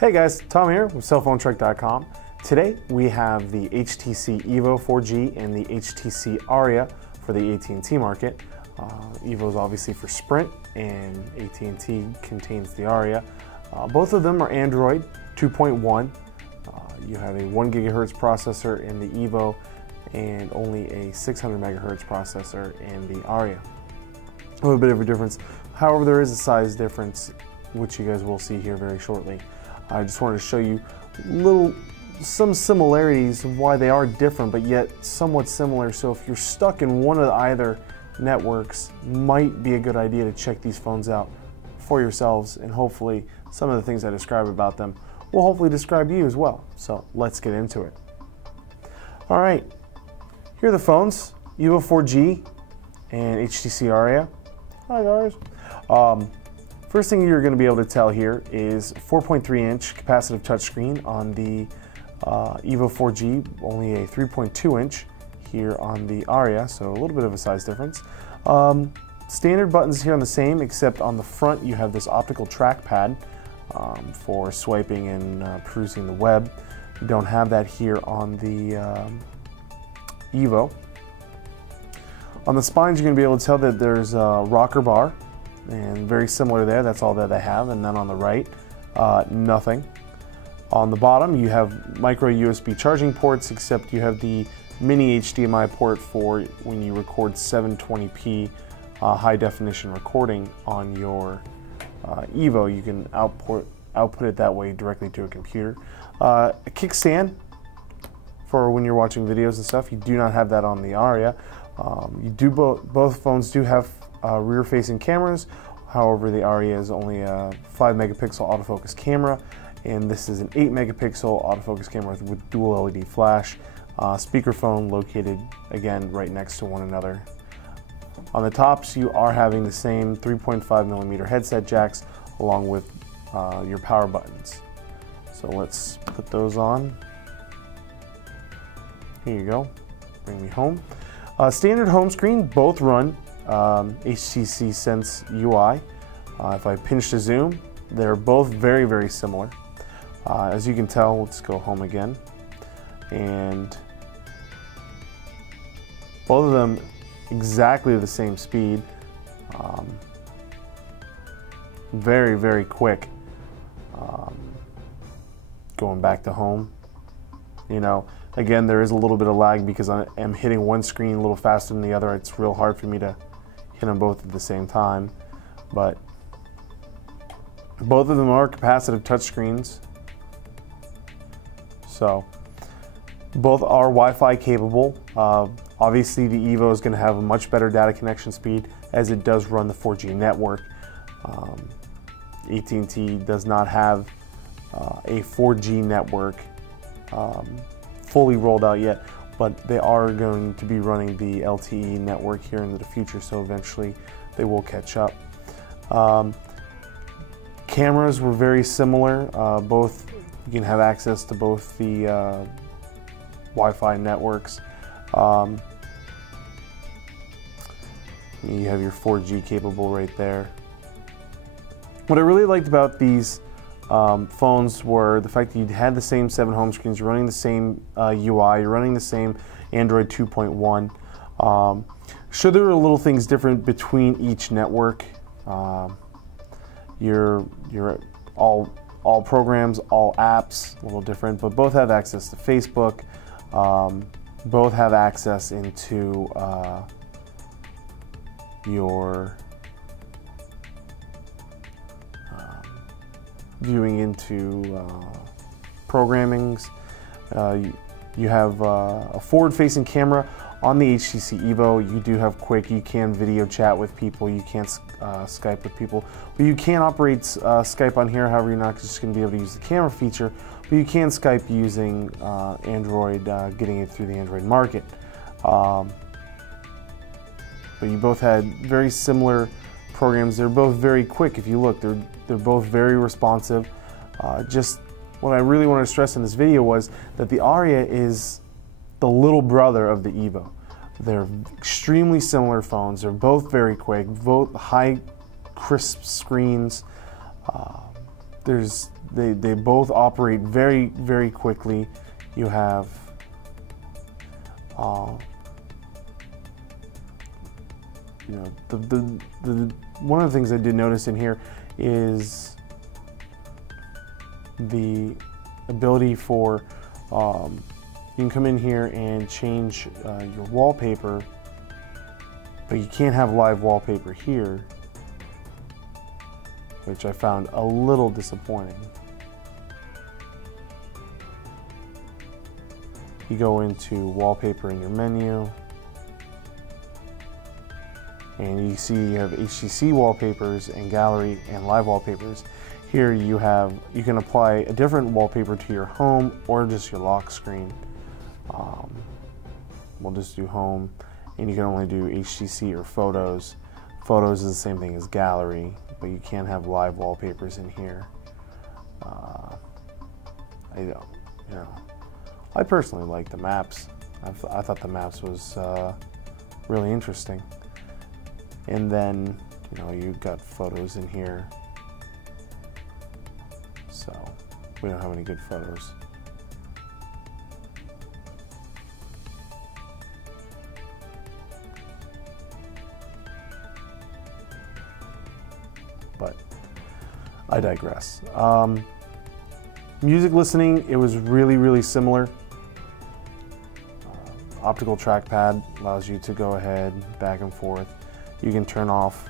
Hey guys, Tom here with cellphonetrek.com. Today we have the HTC Evo 4G and the HTC Aria for the AT&T market. Evo is obviously for Sprint and AT&T contains the Aria. Both of them are Android 2.1. You have a 1 gigahertz processor in the Evo and only a 600 megahertz processor in the Aria. A little bit of a difference. However, there is a size difference, which you guys will see here very shortly. I just wanted to show you some similarities of why they are different, but yet somewhat similar. So if you're stuck in one of either networks, might be a good idea to check these phones out for yourselves, and hopefully some of the things I describe about them will hopefully describe you as well. So let's get into it. All right, here are the phones, Evo 4G and HTC Aria. Hi guys. First thing you're going to be able to tell here is 4.3-inch capacitive touchscreen on the Evo 4G, only a 3.2-inch here on the Aria, so a little bit of a size difference. Standard buttons here on the same, except on the front you have this optical trackpad for swiping and perusing the web. You don't have that here on the Evo. On the spines you're going to be able to tell that there's a rocker bar, and very similar there, that's all that they have. And then on the right, nothing. On the bottom you have micro USB charging ports, except you have the mini HDMI port for when you record 720p high definition recording on your Evo. You can output it that way directly to a computer. A kickstand for when you're watching videos and stuff. You do not have that on the Aria. Both phones do have rear-facing cameras. However, the Aria is only a 5 megapixel autofocus camera, and this is an 8 megapixel autofocus camera with dual LED flash. Speakerphone located again right next to one another. On the tops, you are having the same 3.5 millimeter headset jacks along with your power buttons. So let's put those on. Here you go. Bring me home. Standard home screen, both run HTC Sense UI. If I pinch to zoom, they're both very, very similar. As you can tell, let's go home again. And both of them exactly the same speed. Very, very quick. Going back to home, you know, again, there is a little bit of lag because I am hitting one screen a little faster than the other. It's real hard for me to hit them both at the same time, but both of them are capacitive touchscreens. So both are Wi-Fi capable. Obviously the Evo is going to have a much better data connection speed as it does run the 4G network. AT&T does not have a 4G network fully rolled out yet, but they are going to be running the LTE network here into the future, so eventually they will catch up. Cameras were very similar. Both, you can have access to both the Wi-Fi networks. You have your 4G capable right there. What I really liked about these phones were the fact that you had the same 7 home screens, you're running the same UI, you're running the same Android 2.1. Sure, there are little things different between each network. You're all programs, all apps, a little different, but both have access to Facebook. Both have access into your viewing into programmings. You have a forward-facing camera on the HTC Evo. You do have quick, you can video chat with people, you can't Skype with people, but you can operate Skype on here. However, you're not just going to be able to use the camera feature, but you can Skype using Android, getting it through the Android market. But you both had very similar programs. They're both very quick. If you look, they're both very responsive. Just what I really want to stress in this video was that the Aria is the little brother of the Evo. They're extremely similar phones. They're both very quick, both high crisp screens. There's they both operate very, very quickly. You have you know, the one of the things I did notice in here is the ability for you can come in here and change your wallpaper, but you can't have live wallpaper here, which I found a little disappointing. You go into wallpaper in your menu, and you see you have HTC wallpapers and gallery and live wallpapers. Here you can apply a different wallpaper to your home or just your lock screen. We'll just do home, and you can only do HTC or photos. Photos is the same thing as gallery, but you can't have live wallpapers in here. I personally like the maps. I thought the maps was really interesting. And then, you know, you've got photos in here. So we don't have any good photos. But I digress. Music listening, it was really, really similar. Optical trackpad allows you to go ahead, back and forth. You can turn off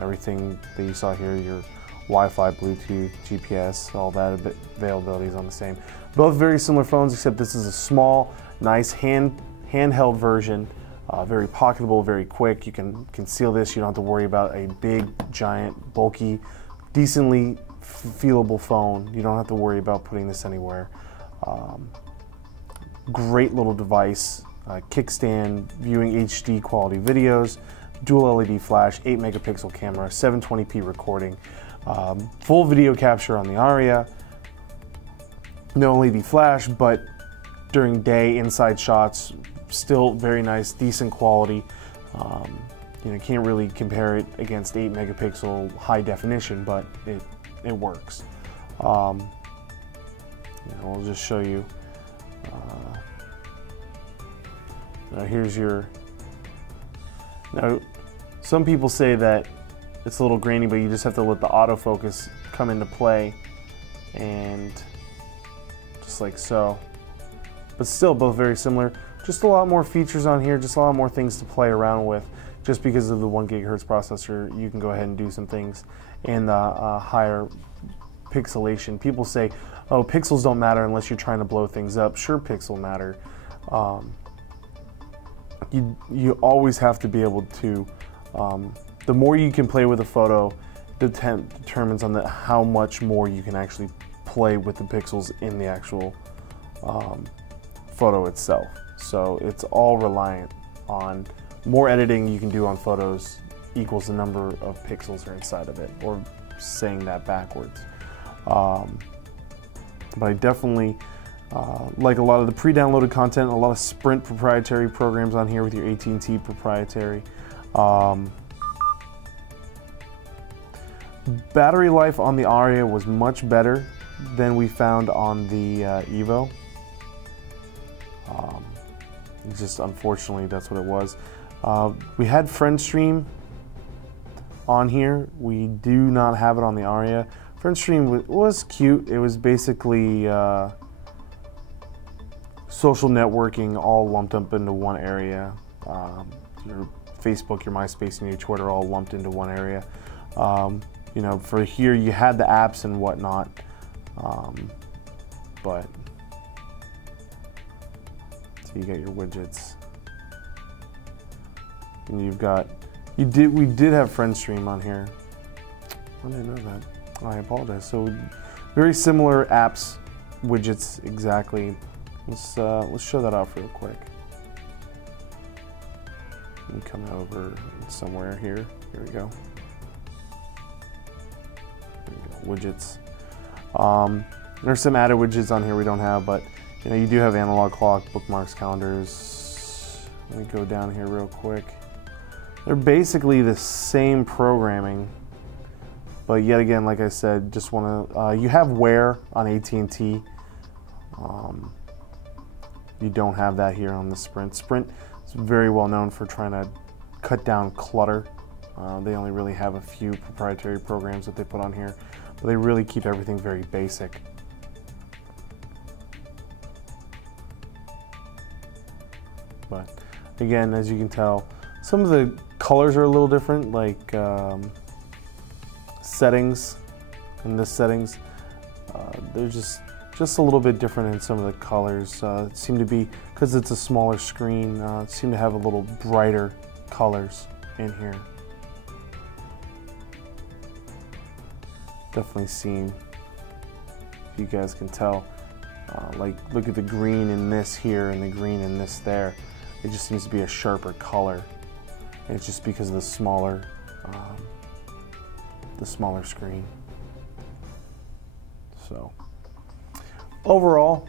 everything that you saw here, your Wi-Fi, Bluetooth, GPS, all that availability is on the same. Both very similar phones, except this is a small, nice handheld version. Very pocketable, very quick. You can conceal this. You don't have to worry about a big, giant, bulky, decently feelable phone. You don't have to worry about putting this anywhere. Great little device. Kickstand, viewing HD quality videos, dual LED flash, 8 megapixel camera, 720p recording, full video capture on the Aria, no LED flash, but during day inside shots, still very nice, decent quality. You know, can't really compare it against 8 megapixel high definition, but it works. You know, we'll just show you. Now here's your. Now, some people say that it's a little grainy, but you just have to let the autofocus come into play, and just like so. But still, both very similar. Just a lot more features on here, just a lot more things to play around with. Just because of the 1 gigahertz processor, you can go ahead and do some things in the higher pixelation. People say, oh, pixels don't matter unless you're trying to blow things up. Sure, pixels matter. You always have to be able to, the more you can play with a photo determines on how much more you can actually play with the pixels in the actual photo itself. So it's all reliant on more editing you can do on photos equals the number of pixels are inside of it, or saying that backwards. But I definitely like a lot of the pre-downloaded content, a lot of Sprint proprietary programs on here with your AT&T proprietary. Battery life on the Aria was much better than we found on the Evo. Just unfortunately, that's what it was. We had FriendStream on here. We do not have it on the Aria. FriendStream was cute. It was basically social networking all lumped up into one area. Your Facebook, your MySpace, and your Twitter all lumped into one area. You know, for here you had the apps and whatnot, but so you got your widgets, and you've got we did have FriendStream on here. I didn't know that. I apologize. So very similar apps, widgets exactly. Let's show that off real quick. Let me come over somewhere here. Here we go. Widgets. There's some added widgets on here we don't have, but you know, you do have analog clock, bookmarks, calendars. Let me go down here real quick. They're basically the same programming. But yet again, like I said, just want to, you have wear on AT&T. You don't have that here on the Sprint. Sprint is very well known for trying to cut down clutter. They only really have a few proprietary programs that they put on here, but they really keep everything very basic. But again, as you can tell, some of the colors are a little different, like settings. In the settings, they're just a little bit different in some of the colors. Seem to be, because it's a smaller screen, seem to have a little brighter colors in here. Definitely seen, if you guys can tell, like look at the green in this here and the green in this there. It just seems to be a sharper color, and it's just because of the smaller screen. So overall,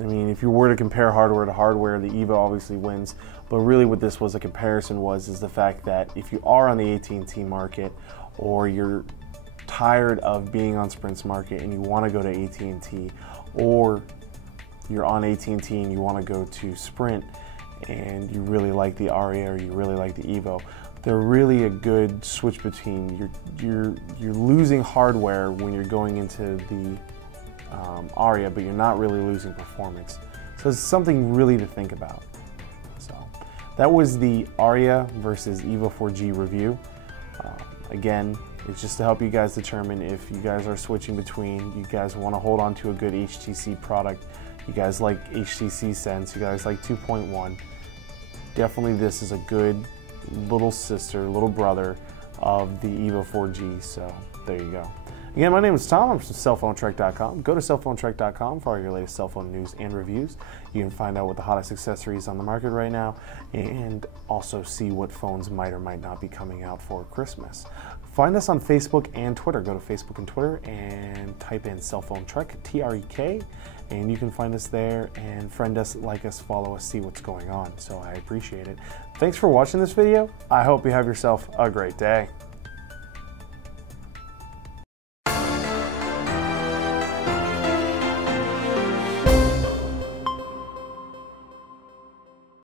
I mean, if you were to compare hardware to hardware, the Evo obviously wins. But really what this was a comparison is the fact that if you are on the AT&T market, or you're tired of being on Sprint's market and you want to go to AT&T, or you're on AT&T and you want to go to Sprint and you really like the Aria or you really like the Evo, they're really a good switch between. You're losing hardware when you're going into the Aria, but you're not really losing performance. So it's something really to think about. So that was the Aria versus Evo 4G review. Again, it's just to help you guys determine if you guys are switching between, you guys want to hold on to a good HTC product, you guys like HTC Sense, you guys like 2.1. Definitely this is a good little sister, little brother of the Evo 4G, so there you go. Again, my name is Tom. I'm from cellphonetrek.com. Go to cellphonetrek.com for all your latest cell phone news and reviews. You can find out what the hottest accessories on the market right now, and also see what phones might or might not be coming out for Christmas. Find us on Facebook and Twitter. Go to Facebook and Twitter and type in cellphonetrek, T-R-E-K, and you can find us there and friend us, like us, follow us, see what's going on. So I appreciate it. Thanks for watching this video. I hope you have yourself a great day.